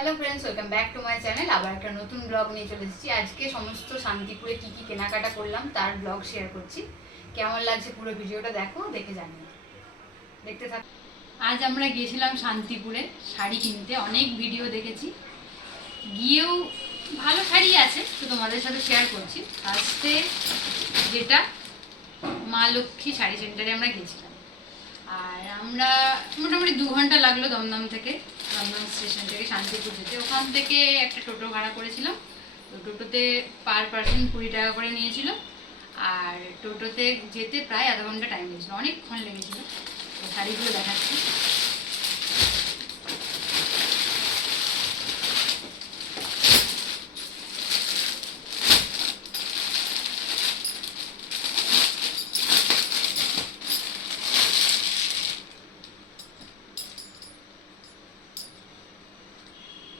Hello friends, welcome back to my channel. আবার একটা নতুন ব্লগ নিয়ে চলে এসেছি। আজকে সমস্ত শান্তিপুরে কি কি কেনাকাটা করলাম তার ব্লগ শেয়ার করছি। কেমন লাগছে পুরো ভিডিওটা দেখে জানিও। দেখতে থাক। আজ আমরা গিয়েছিলাম শান্তিপুরে শাড়ি কিনতে। অনেক ভিডিও দেখেছি, গিয়েও ভালো শাড়ি আছে, তো তোমাদের সাথে শেয়ার করছি। ফার্স্টে যেটা মা লক্ষ্মী শাড়ি সেন্টারে আমরা গিয়েছিলাম। আর আমরা মোটামুটি 2 ঘন্টা লাগলো দমদম স্টেশন থেকে শান্তিপুর যেতে। ওখান থেকে একটা টোটো ভাড়া করেছিলাম। তো টোটোতে পার পার্সন 20 টাকা করে নিয়েছিল। আর টোটোতে যেতে প্রায় আধা ঘন্টা টাইম লেগেছিলো, অনেকক্ষণ লেগেছিলো। তো শাড়িগুলো দেখাচ্ছি।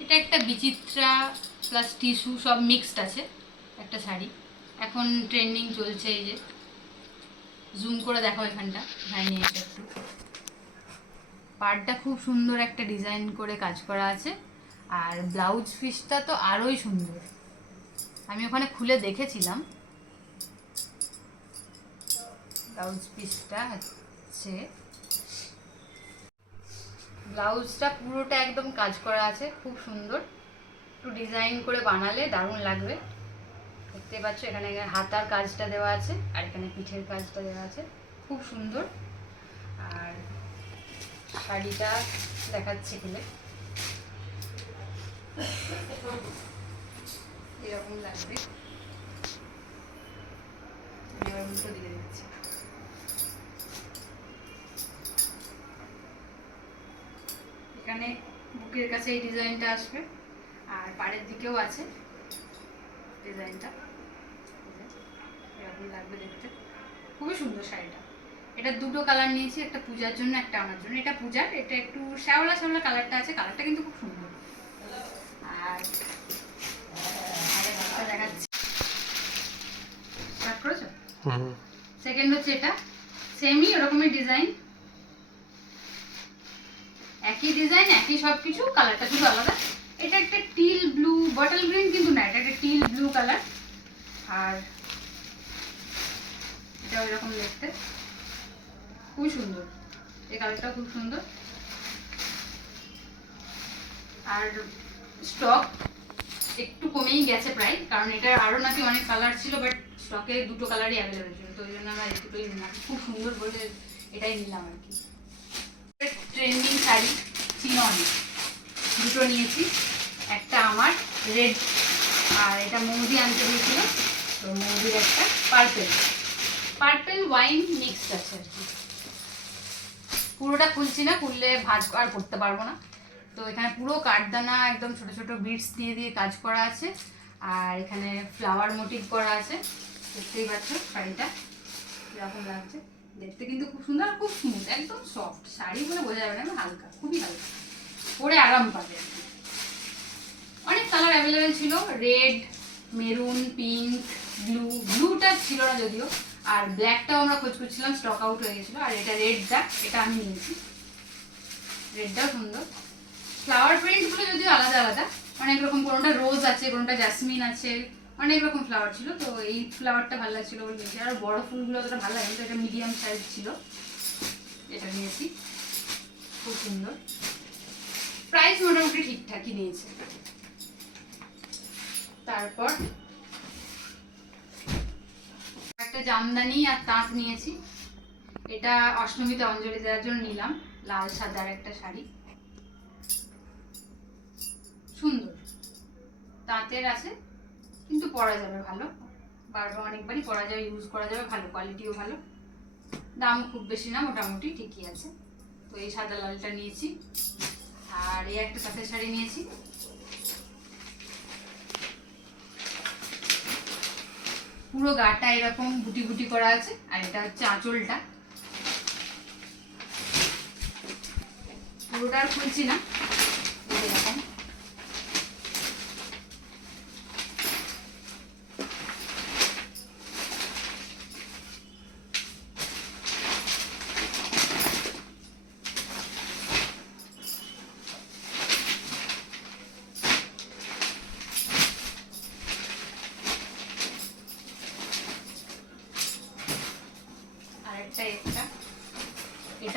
এটা একটা বিচিত্রা প্লাস টিস্যু সব মিক্সড আছে একটা শাড়ি। এখন ট্রেন্ডিং চলছে। এই যে জুম করে দেখো, এখানে নিয়ে এসে একটু পাড়টা খুব সুন্দর একটা ডিজাইন করে কাজ করা আছে। আর ব্লাউজ পিসটা তো আরোই সুন্দর। আমি ওখানে খুলে দেখেছিলাম। ব্লাউজ পিসটা হচ্ছে, ব্লাউজটা পুরোটা একদম কাজ করা আছে, খুব সুন্দর। একটু ডিজাইন করে বানালে দারুণ লাগবে। দেখতে পাচ্ছ এখানে হাতার কাজটা দেওয়া আছে, আর এখানে পিঠের কাজটা দেওয়া আছে, খুব সুন্দর। আর শাড়িটা দেখাচ্ছি খুলে, এরকম লাগবে। উল্টো দিকে দিচ্ছি। এখানে বুকের কাছে এই ডিজাইনটা আসবে, আর পাড়ের দিকেও আছে ডিজাইনটা। এরকম লাগবে দেখতে, খুবই সুন্দর শাড়িটা। এটা দুটো কালার নিয়েছি, একটা পূজার জন্য, একটা আমার জন্য। এটা পূজার, এটা একটু শ্যাওলা শ্যাওলা কালারটা আছে, কালারটা কিন্তু খুব সুন্দর। আর দেখাচ্ছি, স্টার্ট করেছো? সেকেন্ড হচ্ছে এটা, সেমই ওরকমই ডিজাইন, একই ডিজাইন, একই সবকিছু, কালারটা শুধু আলাদা। এটা একটা টিল ব্লু, বটল গ্রিন কিন্তু না, এটা একটা টিল ব্লু কালার। আর এটা ওইরকম দেখতে, খুবই সুন্দর। এই কালারটাও খুব সুন্দর। আর স্টক একটু কমেই গেছে প্রায়, কারণ এটার আরও নাকি অনেক কালার ছিল, বাট স্টকে দুটো কালারই অ্যাভেলেবেল ছিল। তো ওই জন্য আমরা এই দুটোই নিলাম, খুব সুন্দর বলে এটাই নিলাম আর কি। ট্রেন্ডিং শাড়ি চিনন দুটো নিয়েছি, একটা আমার রেড, আর এটা মৌদি আনতে দিয়েছিল। তো মৌদির একটা পার্পেল ওয়াইন মিক্সড আছে আর কি। পুরোটা খুলছি না, খুললে ভাঁজ আর করতে পারবো না। তো এখানে পুরো কাঠদানা একদম ছোট ছোট বিটস দিয়ে দিয়ে কাজ করা আছে। আর এখানে ফ্লাওয়ার মোটিভ করা আছে। দেখতেই পাচ্ছ শাড়িটা এরকম লাগছে দেখতে, কিন্তু খুব সুন্দর, খুব স্মুথ, একদম সফট শাড়ি বলে বোঝা যাবে না, হালকা, খুবই হালকা, পরে আরাম পাবে। অনেক কালার অ্যাভেলেবেল ছিল, রেড, মেরুন, পিঙ্ক, ব্লুটা ছিল না যদিও। আর ব্ল্যাকটাও আমরা খোঁজ করছিলাম, স্টক আউট হয়ে গেছিলো। আর এটা রেডটা, এটা আমি নিয়েছি, রেডটাও সুন্দর। ফ্লাওয়ার প্রিন্টগুলো যদিও আলাদা আলাদা, অনেক রকম, কোনোটা রোজ আছে, কোনোটা জাসমিন আছে, অনেক রকম ফ্লাওয়ার ছিল। তো এই ফ্লাওয়ারটা ভালো লাগছিল বলে নিয়েছি। আর বড় ফুলগুলো অতটা ভালো লাগে, তো এটা মিডিয়াম সাইজ ছিল, এটা নিয়েছি, খুব সুন্দর। প্রাইস মোটামুটি ঠিকঠাকই নিয়েছে। তারপর একটা জামদানি আর তাঁত নিয়েছি। এটা অষ্টমীতে অঞ্জলি দেওয়ার জন্য নিলাম, লাল সাদার একটা শাড়ি, সুন্দর, তাঁতের আছে, কিন্তু পরা যাবে ভালো, বারবার অনেকবারই পরা যাবে, ইউজ করা যাবে, ভালো কোয়ালিটিও ভালো, দাম খুব বেশি না, মোটামুটি ঠিকই আছে। তো এই সাদা লালটা নিয়েছি। আর এই একটা তাঁতের শাড়ি নিয়েছি, পুরো গাটা এরকম বুটি বুটি করা আছে। আর এটা হচ্ছে আঁচলটা, পুরোটা আর খুলছি না, এরকম।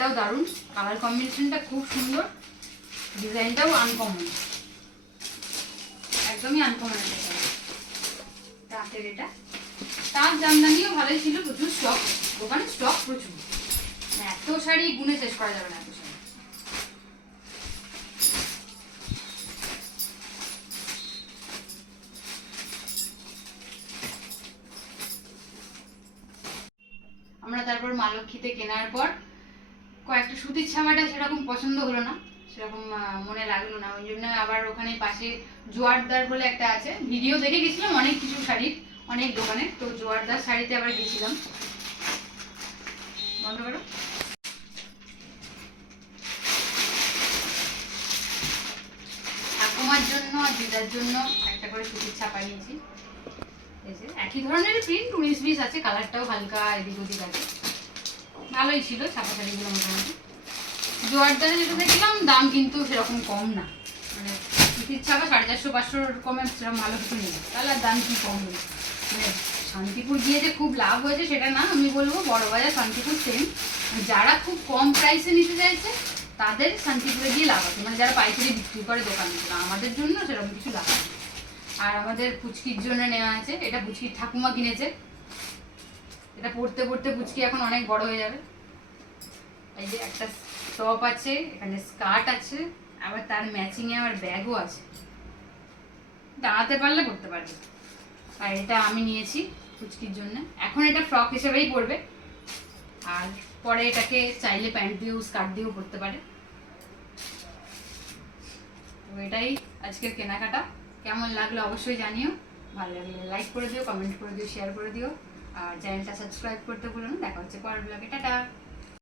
কালারটাও দারুণ, কালার কম্বিনেশনটা খুব সুন্দর, ডিজাইনটাও আনকমন, একদমই আনকমন একটা কালার। তাঁতের এটা, তার জামদানিও ভালোই ছিল, প্রচুর স্টক, দোকানে স্টক প্রচুর, এত শাড়ি গুনে শেষ করা যাবে না এত শাড়ি। আমরা তারপর মা লক্ষ্মীতে কেনার পর কয়েকটা সুতির ছামাটা সেরকম পছন্দ হলো না, সেরকম মনে লাগলো না, ওই জন্য আবার ওখানে পাশে জোয়ারদার বলে একটা আছে, ভিডিও দেখে গেছিলাম অনেক কিছু শাড়ির, অনেক দোকানে, তো জোয়ারদার শাড়িতে আবার গেছিলাম। বন্ধ করো। ঠাকুমার জন্য আর দিদার জন্য একটা করে সুতির ছাপা নিয়েছি, এই যে একই ধরনের প্রিন্ট, 19-20 আছে, কালারটাও হালকা এদিক ওদিক আছে, ভালোই ছিল ছাপা শাড়িগুলো মোটামুটি। জোয়ারদারে যেটা দেখলাম দাম কিন্তু সেরকম কম না, মানে সুতির ছাপা 450-500 কমে সেরকম ভালো কিছু নেই, তাহলে আর দাম কি কম নেই। মানে শান্তিপুর গিয়ে যে খুব লাভ হয়েছে সেটা না, আমি বলবো বড়বাজার শান্তিপুর সেম, যারা খুব কম প্রাইসে নিতে চাইছে তাদের শান্তিপুরে গিয়ে লাভ আছে, মানে যারা পাইকারি বিক্রি করে দোকানে, আমাদের জন্য সেরকম কিছু লাভ আছে। আর আমাদের পুচকির জন্য নেওয়া আছে, এটা পুচকির ঠাকুমা কিনেছে, এটা পড়তে পড়তে পুচকি এখন অনেক বড় হয়ে যাবে। এই যে একটা টপ আছে, এখানে স্কার্ট আছে, আবার তার ম্যাচিং এ আমার ব্যাগও আছে, দাঁড়াতে পারলে পড়তে পারবে। আর এটা আমি নিয়েছি পুচকির জন্য, এখন এটা ফ্রক হিসেবেই পরবে, আর পরে এটাকে চাইলে প্যান্ট দিয়েও স্কার্ট দিয়েও পরতে পারে। তো এটাই আজকের কেনাকাটা, কেমন লাগলো অবশ্যই জানিও, ভালো লাগলে লাইক করে দিও, কমেন্ট করে দিও, শেয়ার করে দিও, আর চ্যানেলটা সাবস্ক্রাইব করতে ভুলো না। দেখা হচ্ছে পরের ব্লগে, টাটা।